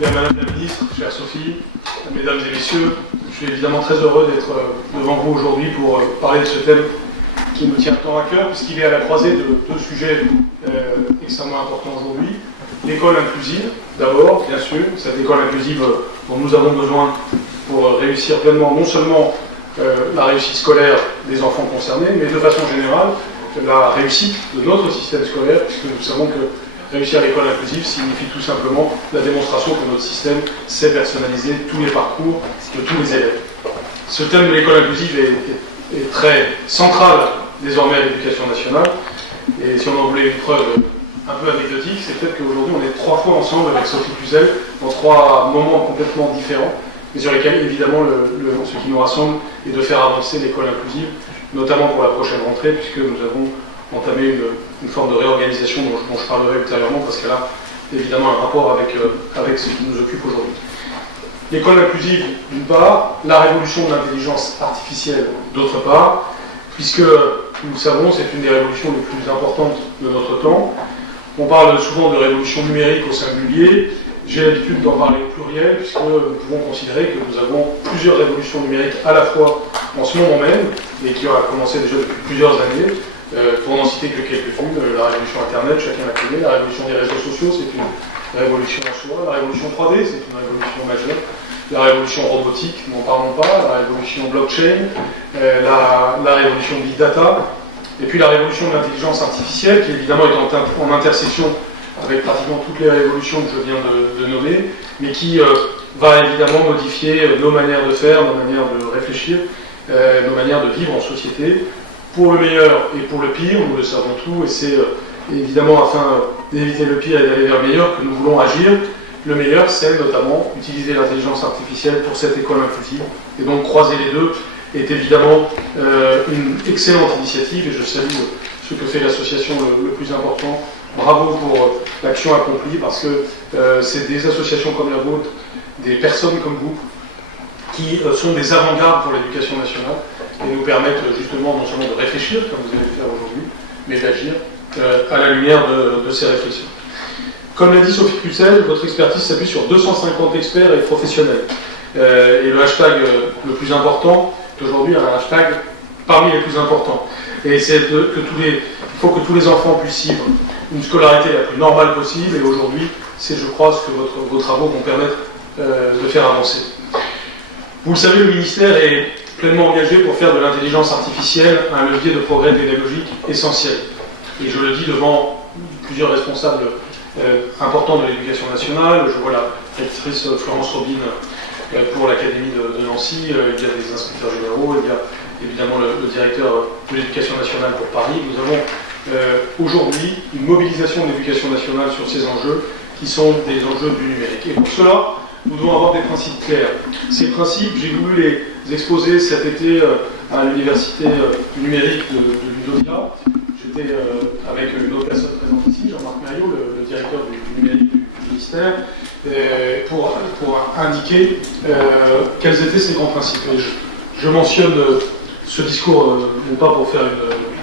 Bien, Madame la Ministre, chère Sophie, Mesdames et Messieurs, je suis évidemment très heureux d'être devant vous aujourd'hui pour parler de ce thème qui nous tient tant à cœur, puisqu'il est à la croisée de deux sujets extrêmement importants aujourd'hui. L'école inclusive, d'abord, bien sûr, cette école inclusive dont nous avons besoin pour réussir pleinement non seulement la réussite scolaire des enfants concernés, mais de façon générale, la réussite de notre système scolaire, puisque nous savons que réussir l'école inclusive signifie tout simplement la démonstration que notre système sait personnaliser tous les parcours de tous les élèves. Ce thème de l'école inclusive est très central désormais à l'éducation nationale, et si on en voulait une preuve un peu anecdotique, c'est peut-être qu'aujourd'hui on est 3 fois ensemble avec Sophie Cluzel dans 3 moments complètement différents, mais sur lesquels évidemment ce qui nous rassemble est de faire avancer l'école inclusive, notamment pour la prochaine rentrée, puisque nous avons entamé une forme de réorganisation dont je parlerai ultérieurement, parce qu'elle a évidemment un rapport avec ce qui nous occupe aujourd'hui. L'école inclusive, d'une part, la révolution de l'intelligence artificielle, d'autre part, puisque, nous le savons, c'est une des révolutions les plus importantes de notre temps. On parle souvent de révolution numérique au singulier. J'ai l'habitude d'en parler au pluriel, puisque nous pouvons considérer que nous avons plusieurs révolutions numériques à la fois en ce moment même, et qui ont commencé déjà depuis plusieurs années. Pour n'en citer que quelques-unes, la révolution Internet, chacun la connaît, la révolution des réseaux sociaux, c'est une révolution en soi, la révolution 3D, c'est une révolution majeure, la révolution robotique, n'en parlons pas, la révolution blockchain, la révolution big data, et puis la révolution de l'intelligence artificielle, qui évidemment est en intersection avec pratiquement toutes les révolutions que je viens de nommer, mais qui va évidemment modifier nos manières de faire, nos manières de réfléchir, nos manières de vivre en société, pour le meilleur et pour le pire, nous le savons tous, et c'est évidemment afin d'éviter le pire et d'aller vers le meilleur que nous voulons agir. Le meilleur, c'est notamment utiliser l'intelligence artificielle pour cette école inclusive, et donc croiser les deux est évidemment une excellente initiative, et je salue ce que fait l'association le plus important. Bravo pour l'action accomplie, parce que c'est des associations comme la vôtre, des personnes comme vous, qui sont des avant-gardes pour l'éducation nationale, et nous permettent justement non seulement de réfléchir, comme vous allez le faire aujourd'hui, mais d'agir à la lumière de ces réflexions. Comme l'a dit Sophie Cluzel, votre expertise s'appuie sur 250 experts et professionnels. Et le hashtag le plus important est aujourd'hui un hashtag parmi les plus importants. Et c'est il faut que tous les enfants puissent suivre une scolarité la plus normale possible, et aujourd'hui, c'est, je crois, ce que vos travaux vont permettre de faire avancer. Vous le savez, le ministère est pleinement engagé pour faire de l'intelligence artificielle un levier de progrès pédagogique essentiel. Et je le dis devant plusieurs responsables importants de l'éducation nationale. Je vois la rectrice Florence Robine pour l'Académie de Nancy, il y a des inspecteurs généraux, il y a évidemment le directeur de l'éducation nationale pour Paris. Nous avons aujourd'hui une mobilisation de l'éducation nationale sur ces enjeux qui sont des enjeux du numérique. Et pour cela, nous devons avoir des principes clairs. Ces principes, j'ai voulu les exposer cet été à l'université numérique de Ludovia. J'étais avec une autre personne présente ici, Jean-Marc Maillot, le directeur du numérique du ministère, pour indiquer quels étaient ces grands principes. Et je mentionne ce discours, non pas pour faire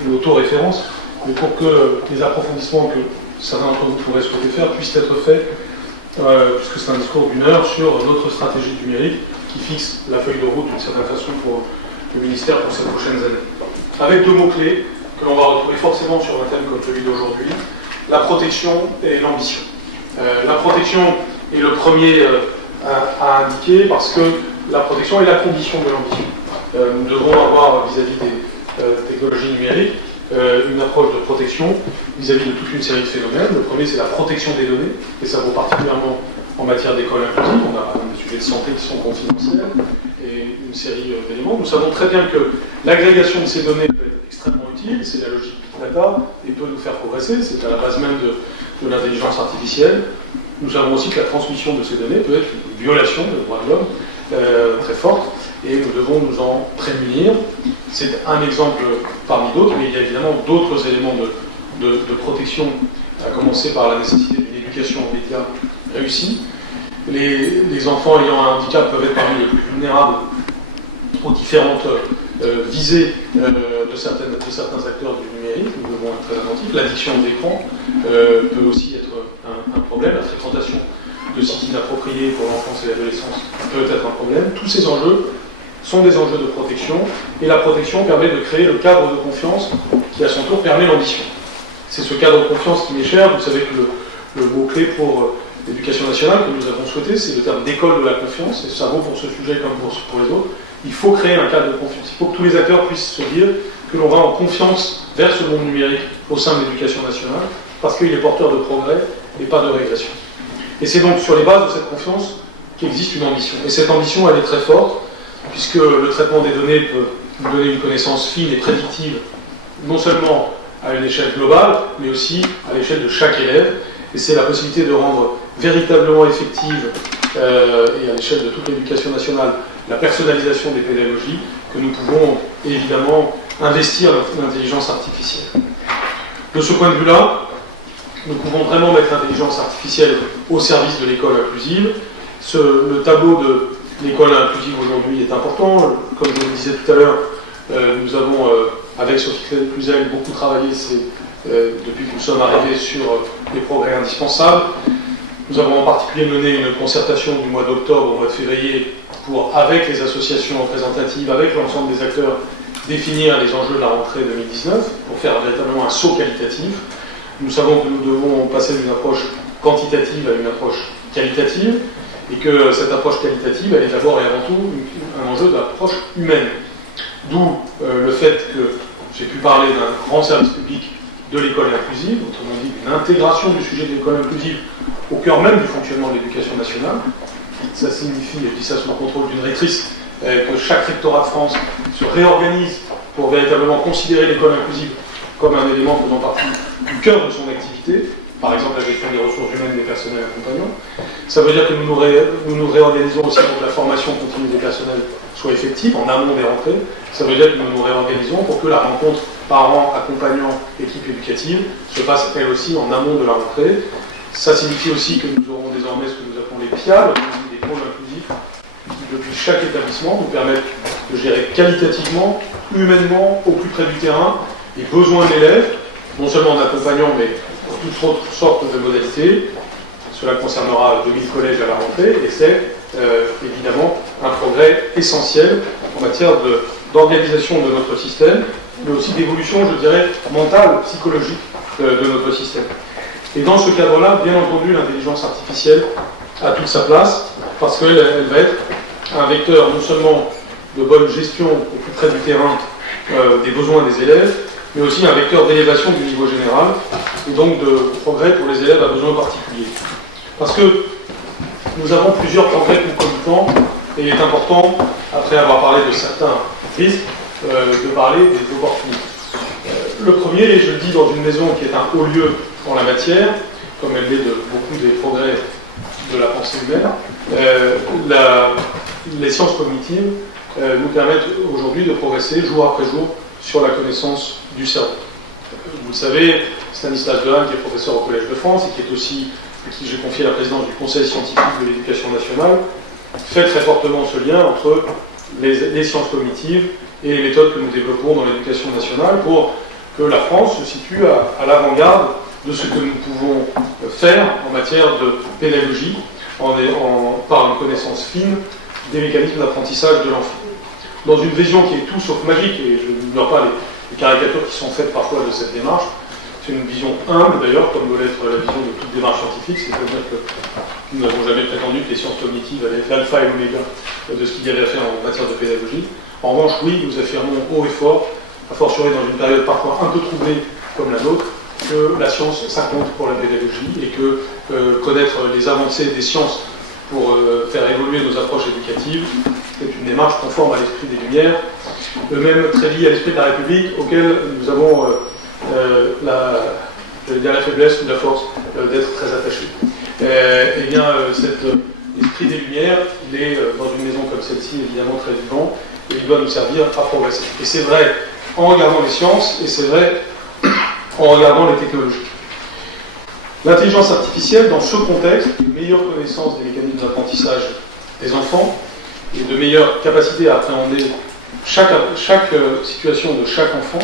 une auto-référence, mais pour que les approfondissements que certains d'entre vous pourraient souhaiter faire puissent être faits, puisque c'est un discours d'1 heure sur notre stratégie numérique qui fixe la feuille de route d'une certaine façon pour le ministère pour ces prochaines années. Avec 2 mots-clés que l'on va retrouver forcément sur un thème comme celui d'aujourd'hui, la protection et l'ambition. La protection est le premier à indiquer, parce que la protection est la condition de l'ambition. Nous devons avoir vis-à-vis des technologies numériques une approche de protection vis-à-vis de toute une série de phénomènes. Le premier, c'est la protection des données, et ça vaut particulièrement en matière d'école inclusive. On a des sujets de santé qui sont confidentiels, et une série d'éléments. Nous savons très bien que l'agrégation de ces données peut être extrêmement utile, c'est la logique big data, et peut nous faire progresser, c'est à la base même de l'intelligence artificielle. Nous savons aussi que la transmission de ces données peut être une violation des droits de l'homme très forte, et nous devons nous en prémunir. C'est un exemple parmi d'autres, mais il y a évidemment d'autres éléments de protection, à commencer par la nécessité d'une éducation aux médias réussie. Les enfants ayant un handicap peuvent être parmi les plus vulnérables aux différentes visées de certains acteurs du numérique. Nous devons être très attentifs. L'addiction aux écrans peut aussi être un problème. La fréquentation de sites inappropriés pour l'enfance et l'adolescence peut être un problème. Tous ces enjeux sont des enjeux de protection, et la protection permet de créer le cadre de confiance qui, à son tour, permet l'ambition. C'est ce cadre de confiance qui m'est cher. Vous savez que le mot-clé pour l'éducation nationale que nous avons souhaité, c'est le terme d'école de la confiance, et ça vaut pour ce sujet comme pour les autres. Il faut créer un cadre de confiance. Il faut que tous les acteurs puissent se dire que l'on va en confiance vers ce monde numérique au sein de l'éducation nationale, parce qu'il est porteur de progrès et pas de régression. Et c'est donc sur les bases de cette confiance qu'existe une ambition. Et cette ambition, elle est très forte, puisque le traitement des données peut nous donner une connaissance fine et prédictive, non seulement à une échelle globale, mais aussi à l'échelle de chaque élève. Et c'est la possibilité de rendre véritablement effective, et à l'échelle de toute l'éducation nationale, la personnalisation des pédagogies, que nous pouvons évidemment investir l'intelligence artificielle. De ce point de vue-là, nous pouvons vraiment mettre l'intelligence artificielle au service de l'école inclusive. Le tableau de l'école inclusive aujourd'hui est important. Comme je vous le disais tout à l'heure, nous avons, avec Sophie Cluzel, beaucoup travaillé depuis que nous sommes arrivés sur les progrès indispensables. Nous avons en particulier mené une concertation du mois d'octobre au mois de février pour, avec les associations représentatives, avec l'ensemble des acteurs, définir les enjeux de la rentrée 2019 pour faire véritablement un saut qualitatif. Nous savons que nous devons passer d'une approche quantitative à une approche qualitative, et que cette approche qualitative, elle est d'abord et avant tout un enjeu d'approche humaine. D'où le fait que j'ai pu parler d'un grand service public de l'école inclusive, autrement dit d'une intégration du sujet de l'école inclusive au cœur même du fonctionnement de l'éducation nationale. Ça signifie, et je dis ça sous le contrôle d'une rectrice, que chaque rectorat de France se réorganise pour véritablement considérer l'école inclusive comme un élément faisant partie du cœur de son activité, par exemple la gestion des ressources humaines des personnels accompagnants. Ça veut dire que nous nous réorganisons aussi pour que la formation continue des personnels soit effective, en amont des rentrées. Ça veut dire que nous nous réorganisons pour que la rencontre parents, accompagnants, équipe éducative se passe elle aussi en amont de la rentrée. Ça signifie aussi que nous aurons désormais ce que nous appelons les PIAL, des pôles inclusifs, qui depuis chaque établissement nous permettent de gérer qualitativement, humainement, au plus près du terrain, les besoins de l'élève, non seulement en accompagnant, mais pour toutes sortes de modalités. Cela concernera 2000 collèges à la rentrée, et c'est évidemment un progrès essentiel en matière d'organisation de notre système, mais aussi d'évolution, je dirais, mentale, psychologique de notre système. Et dans ce cadre-là, bien entendu, l'intelligence artificielle a toute sa place, parce qu'elle va être un vecteur non seulement de bonne gestion au plus près du terrain des besoins des élèves, mais aussi un vecteur d'élévation du niveau général, et donc de progrès pour les élèves à besoins particuliers. Parce que nous avons plusieurs progrès concomitants, et il est important, après avoir parlé de certains risques, de parler des opportunités. Le premier, et je le dis dans une maison qui est un haut lieu en la matière, comme elle l'est de beaucoup des progrès de la pensée humaine, les sciences cognitives nous permettent aujourd'hui de progresser jour après jour sur la connaissance du cerveau. Vous le savez, Stanislas Dehaene, qui est professeur au Collège de France et qui est aussi, à qui j'ai confié la présidence du Conseil scientifique de l'éducation nationale, fait très fortement ce lien entre les sciences cognitives et les méthodes que nous développons dans l'éducation nationale pour que la France se situe à l'avant-garde de ce que nous pouvons faire en matière de pédagogie par une connaissance fine des mécanismes d'apprentissage de l'enfant. Dans une vision qui est tout sauf magique, et je n'ignore pas les caricatures qui sont faites parfois de cette démarche, c'est une vision humble d'ailleurs, comme doit l'être la vision de toute démarche scientifique, c'est-à-dire que nous n'avons jamais prétendu que les sciences cognitives allaient être l'alpha et l'oméga de ce qu'il y avait à faire en matière de pédagogie. En revanche, oui, nous affirmons haut et fort, a fortiori dans une période parfois un peu troublée comme la nôtre, que la science, ça compte pour la pédagogie, et que connaître les avancées des sciences pour faire évoluer nos approches éducatives est une démarche conforme à l'esprit des Lumières, même très lié à l'esprit de la République, auquel nous avons la faiblesse ou la force d'être très attachés. Eh bien, cet esprit des Lumières, il est dans une maison comme celle-ci évidemment très vivant, et il doit nous servir à progresser. Et c'est vrai en regardant les sciences, et c'est vrai en regardant les technologies. L'intelligence artificielle, dans ce contexte, une meilleure connaissance des mécanismes d'apprentissage des enfants et de meilleure capacité à appréhender chaque situation de chaque enfant,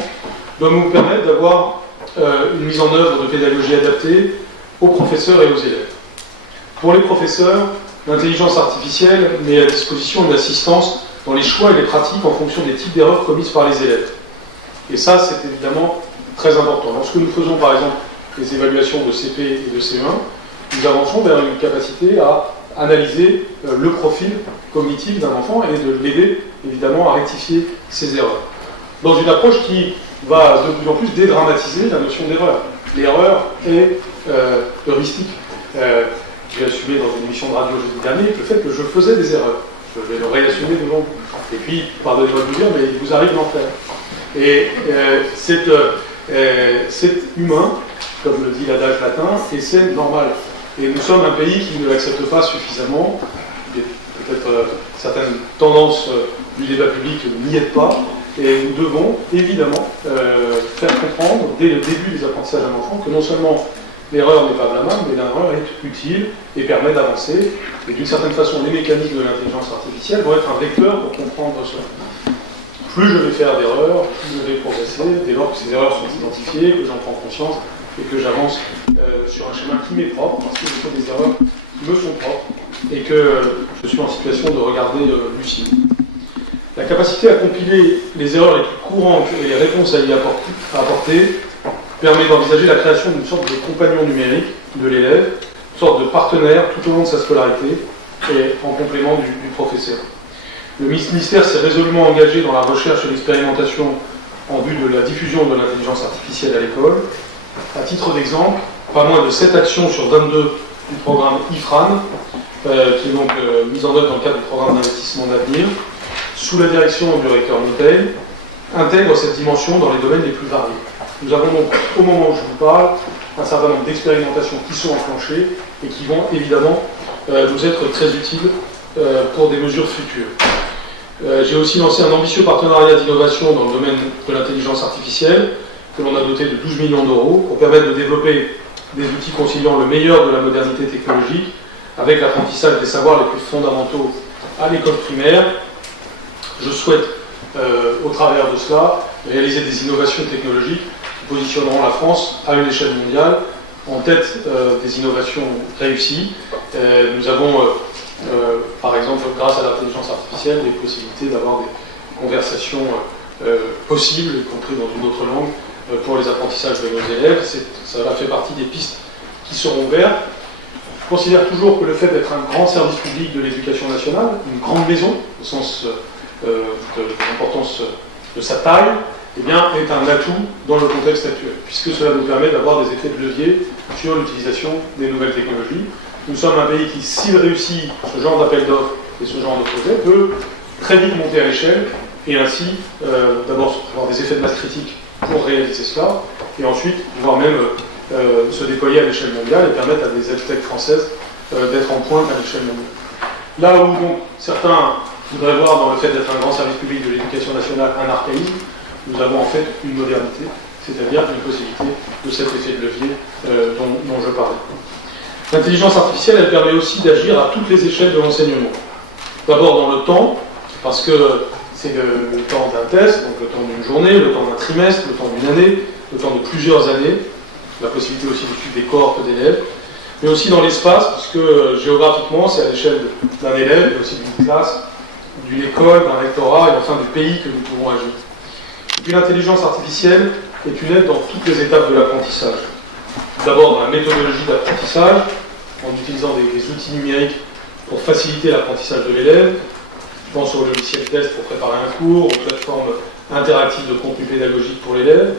doit nous permettre d'avoir une mise en œuvre de pédagogie adaptée aux professeurs et aux élèves. Pour les professeurs, l'intelligence artificielle met à disposition une assistance dans les choix et les pratiques en fonction des types d'erreurs commises par les élèves. Et ça, c'est évidemment très important. Lorsque nous faisons par exemple les évaluations de CP et de CE1, nous avançons vers une capacité à analyser le profil cognitif d'un enfant et de l'aider évidemment à rectifier ses erreurs. Dans une approche qui va de plus en plus dédramatiser la notion d'erreur. L'erreur est heuristique. J'ai assumé dans une émission de radio jeudi dernier le fait que je faisais des erreurs. Je vais le réassumer devant vous. Et puis, pardonnez-moi de vous dire, mais il vous arrive d'en faire. Et c'est humain, comme le dit l'adage latin, et c'est normal. Et nous sommes un pays qui ne l'accepte pas suffisamment. Peut-être certaines tendances du débat public n'y aident pas. Et nous devons évidemment faire comprendre dès le début des apprentissages d'un enfant que non seulement l'erreur n'est pas blâmable, mais l'erreur est utile et permet d'avancer. Et d'une certaine façon, les mécanismes de l'intelligence artificielle vont être un vecteur pour comprendre cela. Plus je vais faire d'erreurs, plus je vais progresser, dès lors que ces erreurs sont identifiées, que j'en prends conscience et que j'avance sur un chemin qui m'est propre, parce que je fais des erreurs qui me sont propres et que je suis en situation de regarder lucide. La capacité à compiler les erreurs les plus courantes et les réponses à y apporter permet d'envisager la création d'une sorte de compagnon numérique de l'élève, une sorte de partenaire tout au long de sa scolarité et en complément du professeur. Le ministère s'est résolument engagé dans la recherche et l'expérimentation en vue de la diffusion de l'intelligence artificielle à l'école. À titre d'exemple, pas moins de 7 actions sur 22 du programme IFRAN, qui est donc mise en œuvre dans le cadre du programme d'investissement d'avenir, sous la direction du recteur Monteil, intègre cette dimension dans les domaines les plus variés. Nous avons donc, au moment où je vous parle, un certain nombre d'expérimentations qui sont enclenchées et qui vont évidemment nous être très utiles pour des mesures futures. J'ai aussi lancé un ambitieux partenariat d'innovation dans le domaine de l'intelligence artificielle, que l'on a doté de 12 millions d'euros, pour permettre de développer des outils conciliant le meilleur de la modernité technologique avec l'apprentissage des savoirs les plus fondamentaux à l'école primaire. Je souhaite, au travers de cela, réaliser des innovations technologiques qui positionneront la France à une échelle mondiale en tête des innovations réussies. Nous avons, par exemple, grâce à l'intelligence artificielle, des possibilités d'avoir des conversations possibles, y compris dans une autre langue, pour les apprentissages de nos élèves. Ça fait partie des pistes qui seront ouvertes. Je considère toujours que le fait d'être un grand service public de l'éducation nationale, une grande maison, au sens de l'importance de sa taille, eh bien, est un atout dans le contexte actuel, puisque cela nous permet d'avoir des effets de levier sur l'utilisation des nouvelles technologies. Nous sommes un pays qui, s'il réussit ce genre d'appel d'offres et ce genre de projet, peut très vite monter à l'échelle et ainsi d'abord avoir des effets de masse critique pour réaliser cela, et ensuite voire même se déployer à l'échelle mondiale et permettre à des edtech françaises d'être en pointe à l'échelle mondiale. Là où donc certains voudraient voir dans le fait d'être un grand service public de l'éducation nationale un archaïsme, nous avons en fait une modernité, c'est-à-dire une possibilité de cet effet de levier dont je parlais. L'intelligence artificielle, elle permet aussi d'agir à toutes les échelles de l'enseignement. D'abord dans le temps, parce que c'est le temps d'un test, donc le temps d'une journée, le temps d'un trimestre, le temps d'une année, le temps de plusieurs années, la possibilité aussi de suivre des cohortes d'élèves, mais aussi dans l'espace, puisque géographiquement, c'est à l'échelle d'un élève, mais aussi d'une classe, d'une école, d'un rectorat, et enfin du pays que nous pouvons agir. Et puis l'intelligence artificielle est une aide dans toutes les étapes de l'apprentissage. D'abord dans la méthodologie d'apprentissage, en utilisant des outils numériques pour faciliter l'apprentissage de l'élève. Je pense au logiciel test pour préparer un cours, aux plateformes interactives de contenu pédagogique pour l'élève,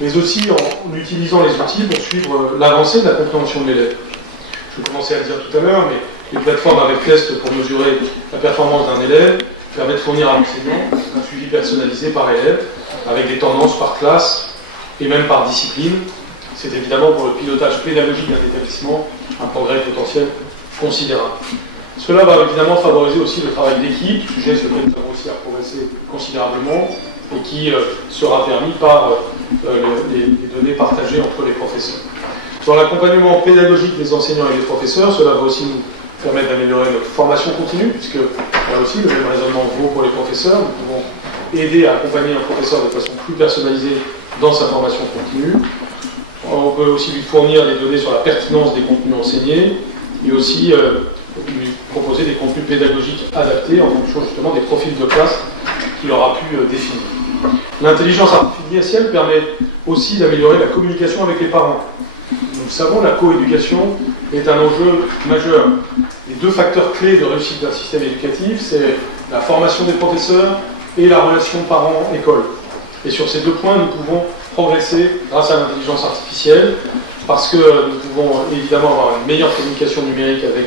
mais aussi en utilisant les outils pour suivre l'avancée de la compréhension de l'élève. Je commençais à le dire tout à l'heure, mais les plateformes avec test pour mesurer la performance d'un élève permettent de fournir à l'enseignant un suivi personnalisé par élève, avec des tendances par classe et même par discipline. C'est évidemment pour le pilotage pédagogique d'un établissement un progrès potentiel considérable. Cela va évidemment favoriser aussi le travail d'équipe, sujet sur lequel nous avons aussi à progresser considérablement et qui sera permis par les données partagées entre les professeurs. Dans l'accompagnement pédagogique des enseignants et des professeurs, cela va aussi nous permettre d'améliorer notre formation continue, puisque là aussi le même raisonnement vaut pour les professeurs. Nous pouvons aider à accompagner un professeur de façon plus personnalisée dans sa formation continue. On peut aussi lui fournir des données sur la pertinence des contenus enseignés, et aussi lui proposer des contenus pédagogiques adaptés en fonction justement des profils de classe qu'il aura pu définir. L'intelligence artificielle permet aussi d'améliorer la communication avec les parents. Nous le savons, la coéducation est un enjeu majeur. Les deux facteurs clés de réussite d'un système éducatif, c'est la formation des professeurs et la relation parents-école. Et sur ces deux points, nous pouvons progresser grâce à l'intelligence artificielle, parce que nous pouvons évidemment avoir une meilleure communication numérique avec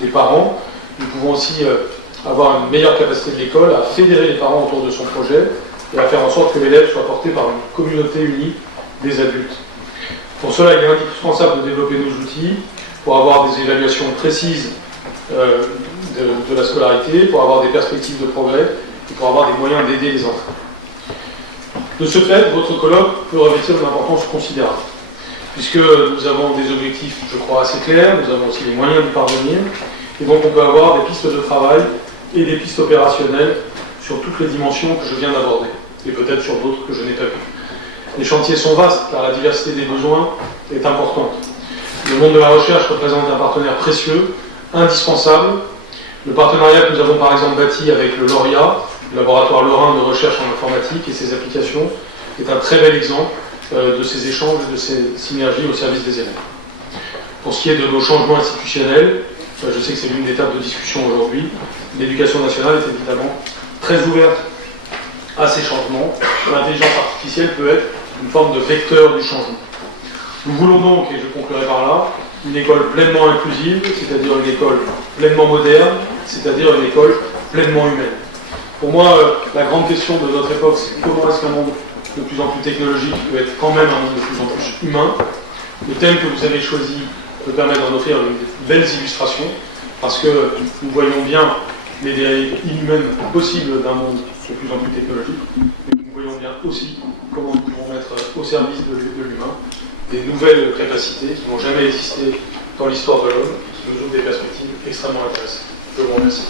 les parents. Nous pouvons aussi avoir une meilleure capacité de l'école à fédérer les parents autour de son projet et à faire en sorte que l'élève soit porté par une communauté unie des adultes. Pour cela, il est indispensable de développer nos outils pour avoir des évaluations précises de la scolarité, pour avoir des perspectives de progrès et pour avoir des moyens d'aider les enfants. De ce fait, votre colloque peut revêtir une importance considérable, puisque nous avons des objectifs, je crois, assez clairs, nous avons aussi les moyens d'y parvenir, et donc on peut avoir des pistes de travail et des pistes opérationnelles sur toutes les dimensions que je viens d'aborder, et peut-être sur d'autres que je n'ai pas vues. Les chantiers sont vastes, car la diversité des besoins est importante. Le monde de la recherche représente un partenaire précieux, indispensable. Le partenariat que nous avons par exemple bâti avec le LORIA, le laboratoire lorrain de recherche en informatique et ses applications, est un très bel exemple de ces échanges et de ces synergies au service des élèves. Pour ce qui est de nos changements institutionnels, je sais que c'est l'une des tables de discussion aujourd'hui, l'éducation nationale est évidemment très ouverte à ces changements. L'intelligence artificielle peut être une forme de vecteur du changement. Nous voulons donc, et je conclurai par là, une école pleinement inclusive, c'est-à-dire une école pleinement moderne, c'est-à-dire une école pleinement humaine. Pour moi, la grande question de notre époque, c'est comment est-ce qu'un monde de plus en plus technologique peut être quand même un monde de plus en plus humain. Le thème que vous avez choisi peut permettre d'en offrir une belles illustrations, parce que nous voyons bien les dérives inhumaines possibles d'un monde de plus en plus technologique, mais nous voyons bien aussi comment nous pouvons mettre au service de l'humain des nouvelles capacités qui n'ont jamais existé dans l'histoire de l'homme, qui nous ouvrent des perspectives extrêmement intéressantes. Je vous remercie.